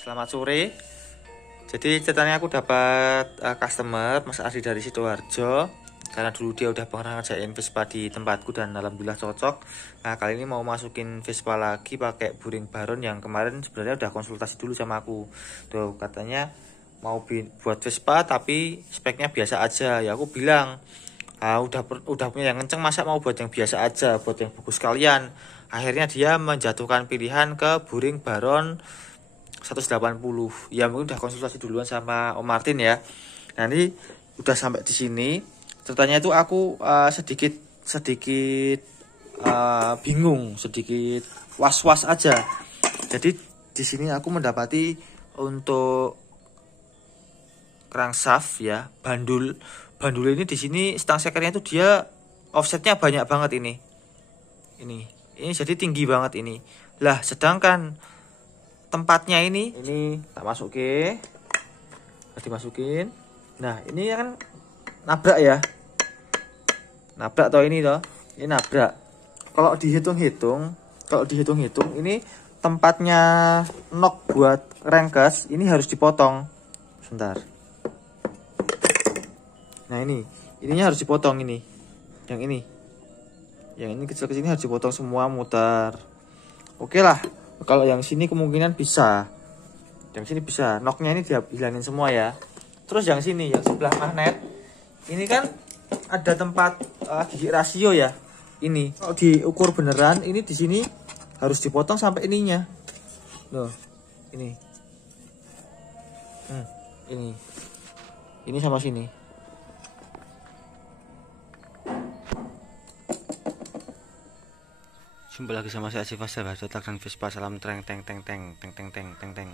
Selamat sore. Jadi ceritanya aku dapat customer Mas Ardi dari Sidoarjo. Karena dulu dia udah pernah ngerjain Vespa di tempatku dan alhamdulillah cocok. Nah kali ini mau masukin Vespa lagi pakai Buring Baron yang kemarin sebenarnya udah konsultasi dulu sama aku. Tuh katanya mau buat Vespa tapi speknya biasa aja. Ya aku bilang udah punya yang kenceng, masa mau buat yang biasa aja, buat yang bagus sekalian. Akhirnya dia menjatuhkan pilihan ke Buring Baron 180. Ya mungkin udah konsultasi duluan sama Om Martin ya. Nanti udah sampai di sini. Ceritanya itu aku sedikit bingung, sedikit was-was aja. Jadi di sini aku mendapati untuk crankshaft ya, bandul ini di sini stang sekernya itu dia offsetnya banyak banget ini jadi tinggi banget ini. Lah sedangkan tempatnya ini tak masukin, dimasukin. Nah ini kan nabrak ya, nabrak toh ini nabrak. Kalau dihitung-hitung ini tempatnya nok buat rengkes ini harus dipotong. Sebentar. Nah ininya harus dipotong ini. Yang ini kecil kesini harus dipotong semua, mutar. Oke lah. Kalau yang sini kemungkinan bisa. Yang sini bisa. Noknya ini dia hilangin semua ya. Terus yang sini, yang sebelah magnet, ini kan ada tempat gigi rasio ya. Ini kalau diukur beneran, ini di sini harus dipotong sampai ininya. Loh, ini. Ini sama sini. Jumpa lagi sama saya Siva Sahabat dan Vespa. Salam teng teng teng teng teng teng teng teng teng.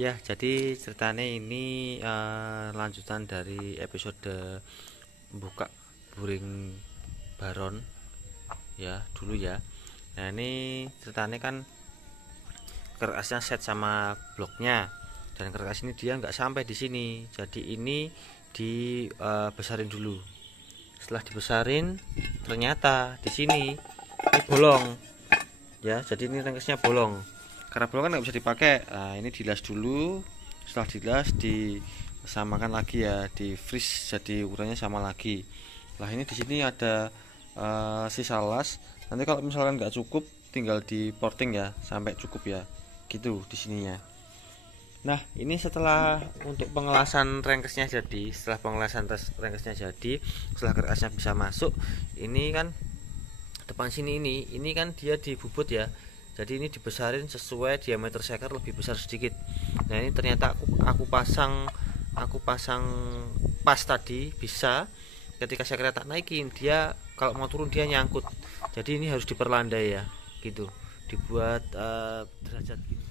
Ya, jadi ceritanya ini lanjutan dari episode buka Buring Baron ya dulu ya. Nah ini ceritanya kan kerasnya set sama bloknya, dan keras ini dia nggak sampai di sini. Jadi ini dibesarin dulu. Setelah dibesarin ternyata di sini ini bolong ya. Jadi ini rengkesnya bolong. Karena bolong kan nggak bisa dipakai. Nah ini dilas dulu. Setelah dilas disamakan lagi ya, di freeze jadi ukurannya sama lagi. Lah ini di sini ada sisa las. Nanti kalau misalkan nggak cukup tinggal di porting ya sampai cukup ya, gitu di sininya. Nah ini setelah untuk pengelasan rengkesnya jadi, rengkesnya jadi, setelah kerasnya bisa masuk, ini kan depan sini ini kan dia dibubut ya. Jadi ini dibesarin sesuai diameter seker, lebih besar sedikit. Nah ini ternyata aku pasang pas tadi bisa. Ketika sekernya tak naikin, dia kalau mau turun dia nyangkut. Jadi ini harus diperlandai ya, gitu. Dibuat derajat gini.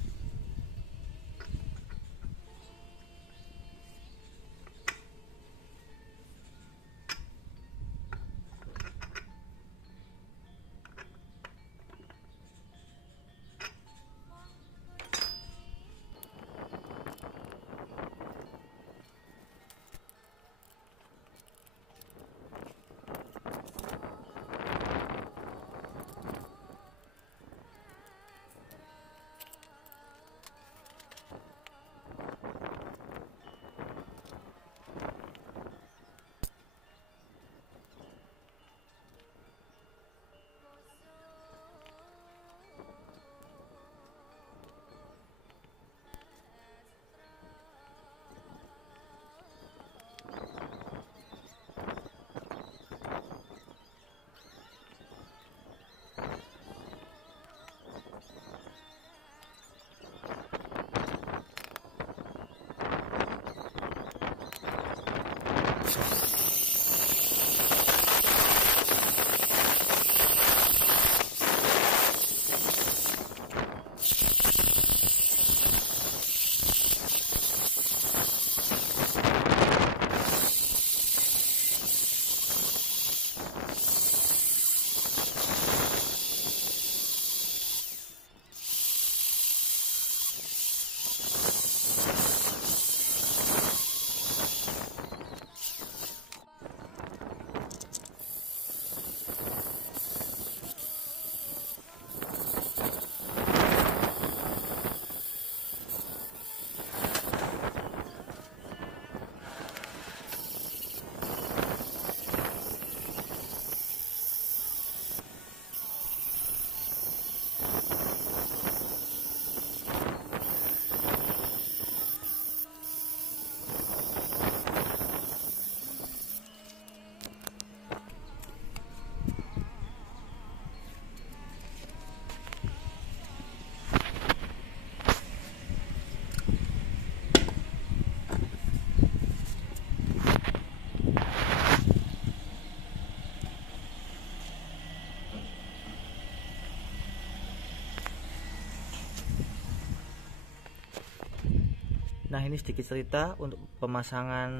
Nah, ini sedikit cerita untuk pemasangan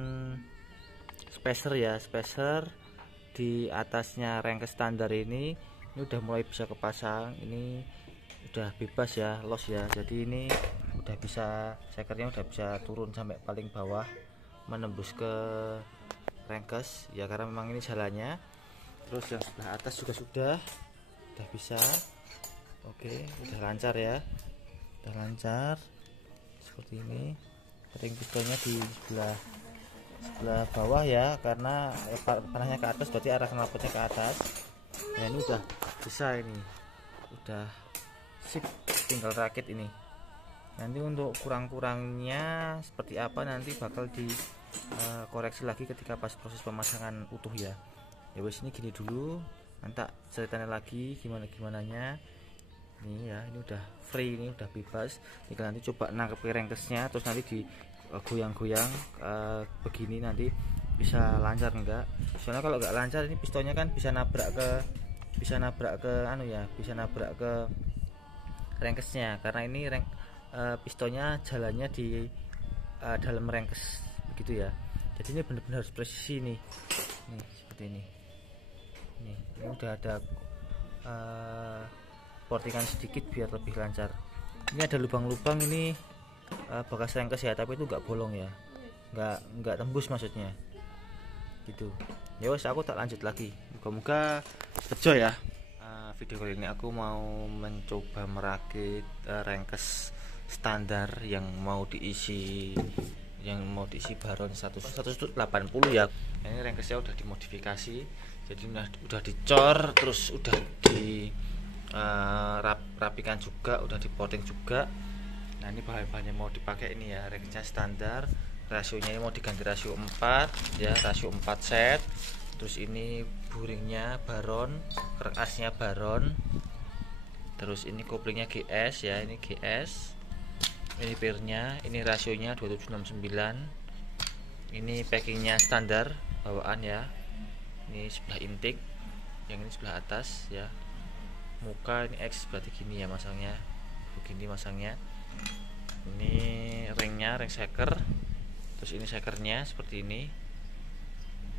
spacer ya. Spacer di atasnya rangka standar ini udah mulai bisa kepasang. Ini udah bebas ya, los ya. Jadi ini udah bisa, sekernya udah bisa turun sampai paling bawah menembus ke rangkes ya, karena memang ini jalannya. Terus yang sebelah atas juga sudah bisa. Oke, udah lancar ya, udah lancar seperti ini. Ring pistonnya di sebelah bawah ya, karena panahnya ke atas, berarti arah knalpotnya ke atas. Nah, ini udah bisa, ini udah sip, tinggal rakit ini. Nanti untuk kurang-kurangnya seperti apa nanti bakal dikoreksi lagi ketika pas proses pemasangan utuh ya. Ya wes, ini gini dulu, nanti ceritanya lagi gimananya. Ini ya, ini udah free, ini udah bebas. Tinggal nanti coba nangkep rangkesnya, terus nanti digoyang-goyang begini, nanti bisa lancar enggak. Soalnya kalau nggak lancar ini pistonnya kan bisa nabrak ke rangkesnya, karena ini pistonnya jalannya di dalam rangkes begitu ya. Jadi ini benar-benar harus presisi nih seperti ini. Ini udah ada portingan sedikit biar lebih lancar. Ini ada lubang-lubang, ini bekas rangkes ya, tapi itu nggak bolong ya, nggak tembus maksudnya gitu. Ya wes, aku tak lanjut lagi, moga-moga bejo ya. Video kali ini aku mau mencoba merakit rangkes standar yang mau diisi baron 180 ya. Ini rangkesnya udah dimodifikasi, jadi udah dicor, terus udah rapikan juga, udah diporting juga. Nah, ini bahan-bahannya mau dipakai ini ya, rangkesnya standar, rasionya ini mau diganti rasio 4 ya, rasio 4 set. Terus ini buringnya baron, kerekasnya baron. Terus ini koplingnya GS ya, ini GS. Ini pirnya, ini rasionya 2769. Ini packingnya standar bawaan ya. Ini sebelah intake, yang ini sebelah atas ya. Muka ini X, berarti gini ya masangnya, begini masangnya. Ini ringnya, ring shaker. Terus ini shakernya seperti ini.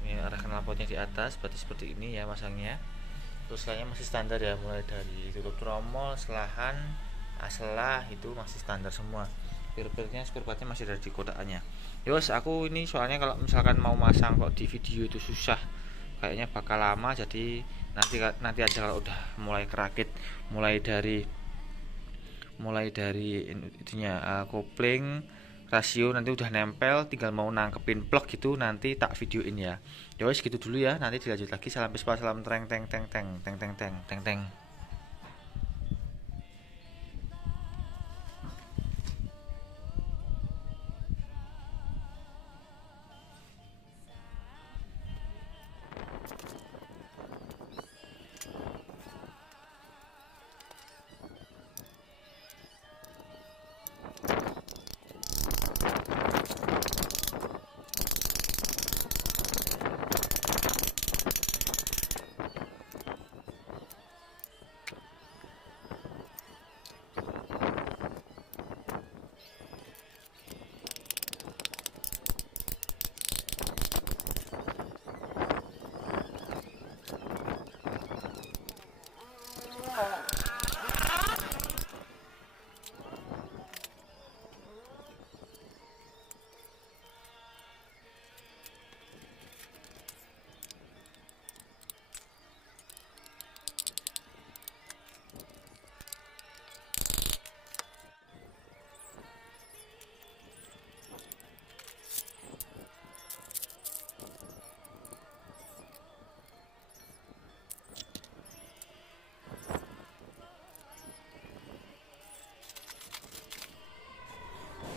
Ini arah knalpotnya di atas, berarti seperti ini ya masangnya. Terus lainnya masih standar ya, mulai dari tutup tromol, selahan, selah itu masih standar semua. Pir-pirnya, spare partnya masih ada di kotakannya. Yos, aku ini soalnya kalau misalkan mau masang kok di video itu susah, kayaknya bakal lama. Jadi nanti aja kalau udah mulai kerakit, mulai dari itunya kopling, rasio nanti udah nempel, tinggal mau nangkepin plug gitu, nanti tak videoin ya. Ya wes, gitu dulu ya, nanti dilanjut lagi. Salam Vespa, salam teng teng teng teng teng teng teng teng teng.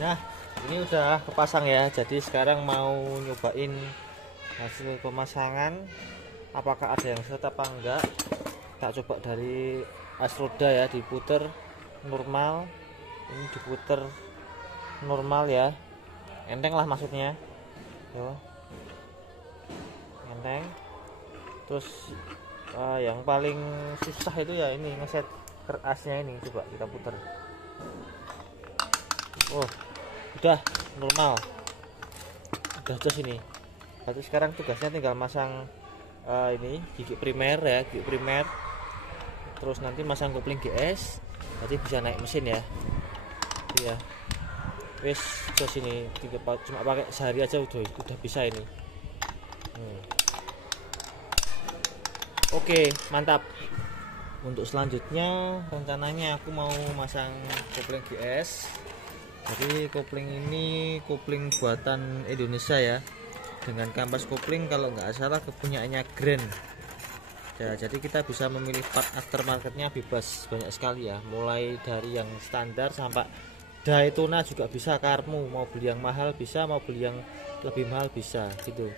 Nah, ini udah kepasang ya. Jadi sekarang mau nyobain hasil pemasangan, apakah ada yang set apa enggak. Tak coba dari as roda ya, diputer normal. Ini diputer normal ya, enteng lah maksudnya. Yo, enteng. Terus yang paling susah itu ya ini, ngeset kerakasnya ini. Coba kita puter. Oh, udah normal, udah jos ini. Berarti sekarang tugasnya tinggal masang ini gigi primer ya, gigi primer, terus nanti masang kopling GS, nanti bisa naik mesin ya. Iya, wes jos ini cuma pakai sehari aja udah bisa ini. Oke, mantap. Untuk selanjutnya rencananya aku mau masang kopling GS. Jadi kopling ini kopling buatan Indonesia ya, dengan kampas kopling kalau nggak salah kepunyaannya Grand ya. Jadi kita bisa memilih part aftermarketnya bebas, banyak sekali ya, mulai dari yang standar sampai Daytona juga bisa. Karmu mau beli yang mahal bisa, mau beli yang lebih mahal bisa gitu.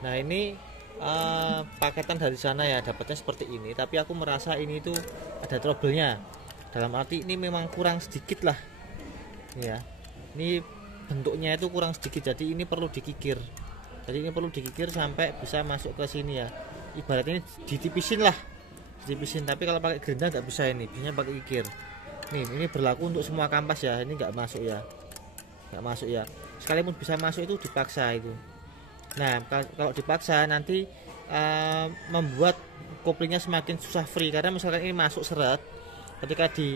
Nah ini paketan dari sana ya, dapatnya seperti ini, tapi aku merasa ini tuh ada trouble-nya, dalam arti ini memang kurang sedikit lah ya, ini bentuknya itu kurang sedikit, jadi ini perlu dikikir. Jadi ini perlu dikikir sampai bisa masuk ke sini ya, ibaratnya ditipisin lah, ditipisin. Tapi kalau pakai gerinda nggak bisa, ini biasanya pakai kikir. Nih ini berlaku untuk semua kampas ya, ini nggak masuk ya, nggak masuk ya, sekalipun bisa masuk itu dipaksa itu. Nah kalau dipaksa nanti membuat koplingnya semakin susah free, karena misalkan ini masuk seret, ketika di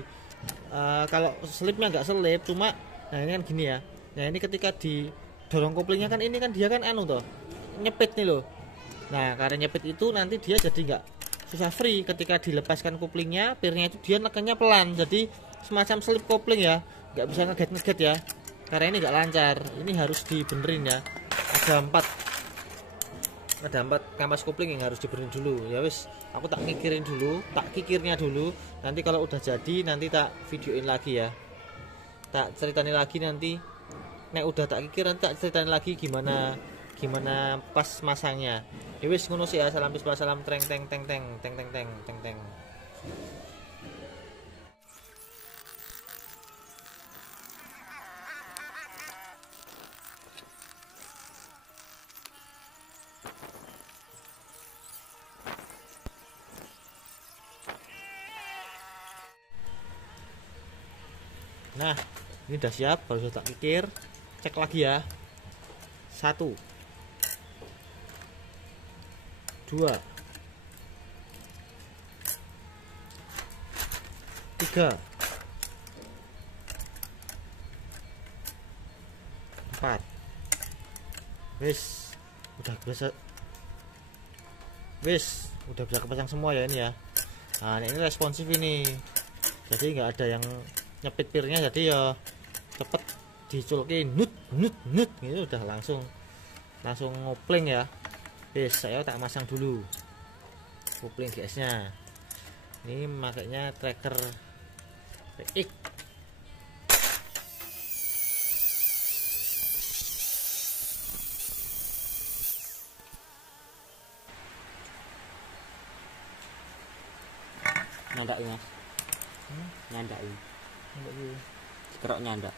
kalau selipnya nggak selip cuma, nah ini kan gini ya, nah ini ketika didorong koplingnya kan, ini kan dia kan toh nyepit nih loh. Nah karena nyepit itu nanti dia jadi nggak susah free, ketika dilepaskan koplingnya, pirnya itu dia nekannya pelan, jadi semacam selip kopling ya, nggak bisa ngeget ya, karena ini nggak lancar. Ini harus dibenerin ya, ada empat kampas kopling yang harus dibenerin dulu ya. Wis aku tak kikirin dulu, tak kikirnya dulu, nanti kalau udah jadi nanti tak videoin lagi ya, tak ceritain lagi nanti. Nek udah tak kikir nanti tak ceritain lagi gimana pas masangnya ya. Wis ngono sih ya. Salam bismillah, salam treng teng teng teng teng teng teng teng teng. Nah ini udah siap, baru tak kikir. Cek lagi ya, 1 2 3 4. Wis udah bisa, kepasang semua ya ini ya. Nah ini responsif ini, jadi nggak ada yang nyepit pirnya, jadi ya cepet diculkin nut gitu, udah langsung ngopling ya. Wis saya tak masang dulu kopling GS nya. Ini makanya tracker PX. Nyandak mas, nyandak kerok nyandak.